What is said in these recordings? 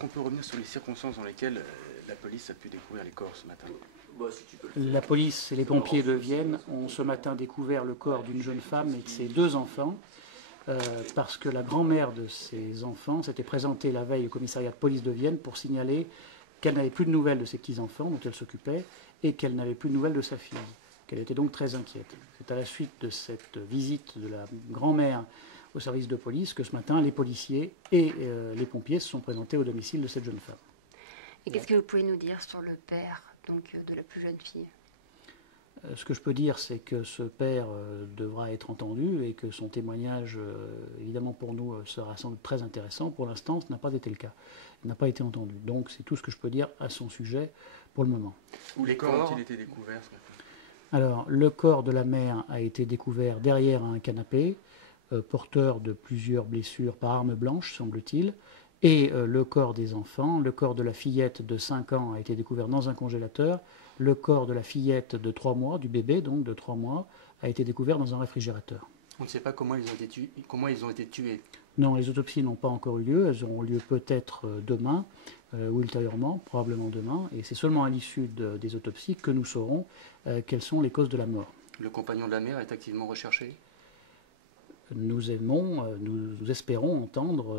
On peut revenir sur les circonstances dans lesquelles la police a pu découvrir les corps ce matin. La police et les pompiers de Vienne ont ce matin découvert le corps d'une jeune femme et de ses 2 enfants, parce que la grand-mère de ces enfants s'était présentée la veille au commissariat de police de Vienne pour signaler qu'elle n'avait plus de nouvelles de ses petits-enfants dont elle s'occupait et qu'elle n'avait plus de nouvelles de sa fille, qu'elle était donc très inquiète. C'est à la suite de cette visite de la grand-mère au service de police que ce matin, les policiers et les pompiers se sont présentés au domicile de cette jeune femme. Et qu'est-ce que vous pouvez nous dire sur le père de la plus jeune fille ? Ce que je peux dire, c'est que ce père devra être entendu et que son témoignage, évidemment pour nous, sera sans doute très intéressant. Pour l'instant, ce n'a pas été le cas. Il n'a pas été entendu. Donc c'est tout ce que je peux dire à son sujet pour le moment. Où les corps ont-ils été découverts ce matin ? Alors, le corps de la mère a été découvert derrière un canapé, porteur de plusieurs blessures par arme blanche, semble-t-il. Et le corps des enfants, le corps de la fillette de 5 ans a été découvert dans un congélateur. Le corps de la fillette de 3 mois, du bébé donc de 3 mois, a été découvert dans un réfrigérateur. On ne sait pas comment ils ont été tués. Non, les autopsies n'ont pas encore eu lieu. Elles auront lieu peut-être demain ou ultérieurement, probablement demain. Et c'est seulement à l'issue des autopsies que nous saurons quelles sont les causes de la mort. Le compagnon de la mère est activement recherché ? Nous espérons entendre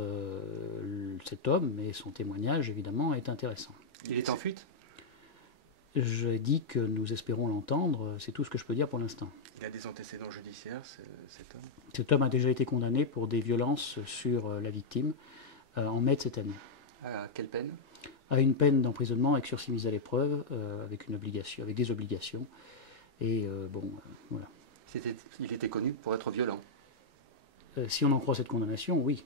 cet homme, et son témoignage, évidemment, est intéressant. Il est en fuite ? Je dis que nous espérons l'entendre, c'est tout ce que je peux dire pour l'instant. Il a des antécédents judiciaires, cet homme ? Cet homme a déjà été condamné pour des violences sur la victime en mai de cette année. À quelle peine ? À une peine d'emprisonnement avec sursis mise à l'épreuve, avec des obligations. Et voilà. Il était connu pour être violent ? Si on en croit cette condamnation, oui.